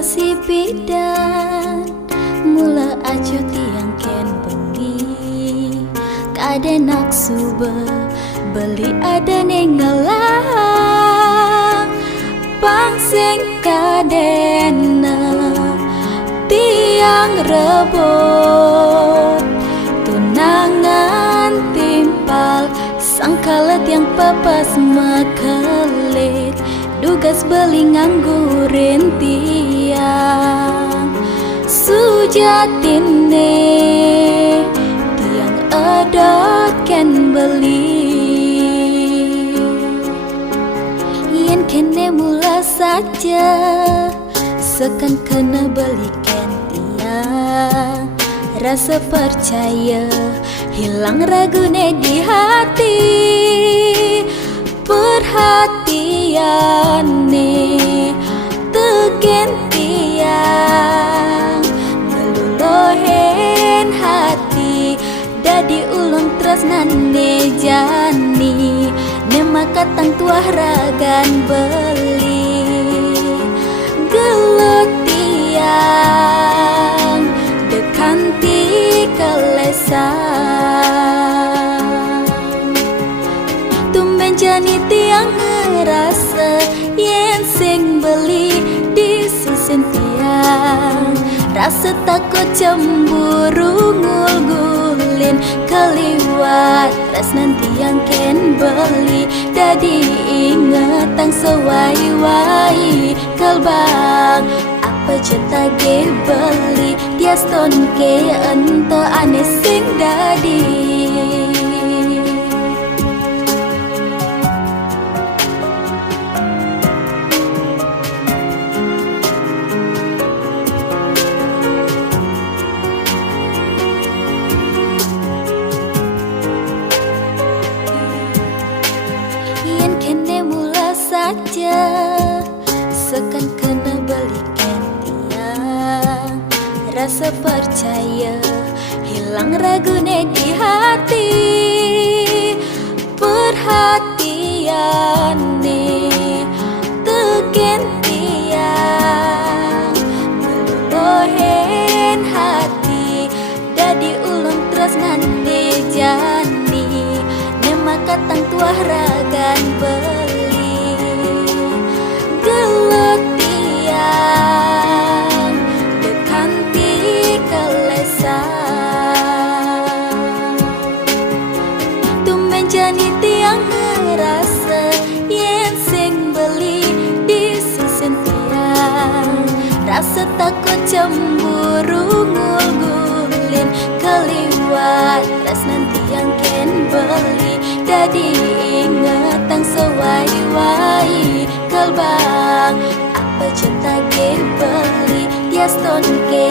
kasih bidan mula aja tiang ken bengi kade naksu beli ada nengalang pangsing kadena tiang rebut tunangan timpal sangkalet yang pepas makelit dugas beli nganggurin tiang sujatine tiang edot ken beli yen kene mula saja sekan kena beli ken tiang rasa percaya hilang ragune di hati perhatian nih tegen tiang ngelulohen hati dadi ulung tresnane jani nema katang tuah ragan beli gelut tiang dekanti kelesan tumben jani tiang ngerasa yen sing beli di susun tiang rasa takut cemburu ngul-ngulin keliwat tresnan tiang ken beli dadi ingetang sewai-wai kalbang apa jeta ge beli dia ston ke ento ane sing dadi saja sekan kena balikan tiang rasa percaya hilang ragune di hati perhatian nih tegen tiang ngelulohen hati dadi ulung tresnane jani nema katang tuah ragan beli gelut tiang dekanti kelesan tumben jani tiang ngerasa yen sing beli di susun tiang rasa takut cemburu ngul-ngulin keliwat tresnan tiang ken beli dadi ingetang sewai-wai kalbang apa jeta ge beli dia ston ke